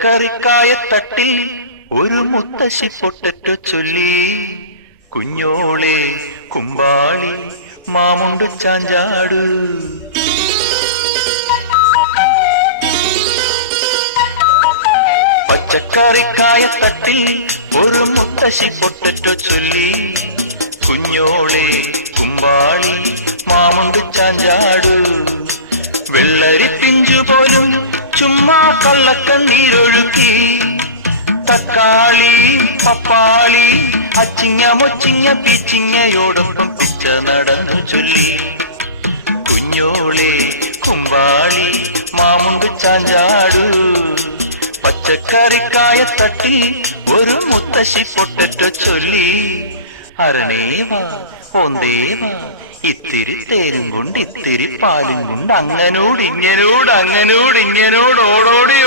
പച്ചക്കറിക്കായത്തട്ടിൽ ഒരു മുത്തശ്ശി പൊട്ടറ്റോ ചൊല്ലി, കുഞ്ഞോളെ കുമ്പാളി മാമുണ്ടു ചാഞ്ചാടു. പച്ചക്കറിക്കായത്തട്ടിൽ ഒരു മുത്തശ്ശി പൊട്ടറ്റോ ചൊല്ലി, കുഞ്ഞോളെ കുമ്പാളി മാമുണ്ടു ചാഞ്ചാടു. വെള്ളരി പിഞ്ചു പോലും ചുമ്മാ കള്ളക്കണ്ണീരൊഴുക്കി, തക്കാളി പപ്പാളി അച്ചിങ്ങ മൊച്ചിങ്ങ പീച്ചിങ്ങയോടൊപ്പം പിച്ച നടന്നു ചൊല്ലി, കുഞ്ഞോളെ കുമ്പാളി മാമുണ്ടു ചാഞ്ചാടു. പച്ചക്കറിക്കായത്തട്ടി ഒരു മുത്തശ്ശി പൊട്ടറ്റോ ചൊല്ലി, അരണേവാ ഓന്തേവാ ഇത്തിരി തേരും കൊണ്ട് ഇത്തിരി പാലും കൊണ്ട് അങ്ങനോട് ഇങ്ങനോട് ഓടോടി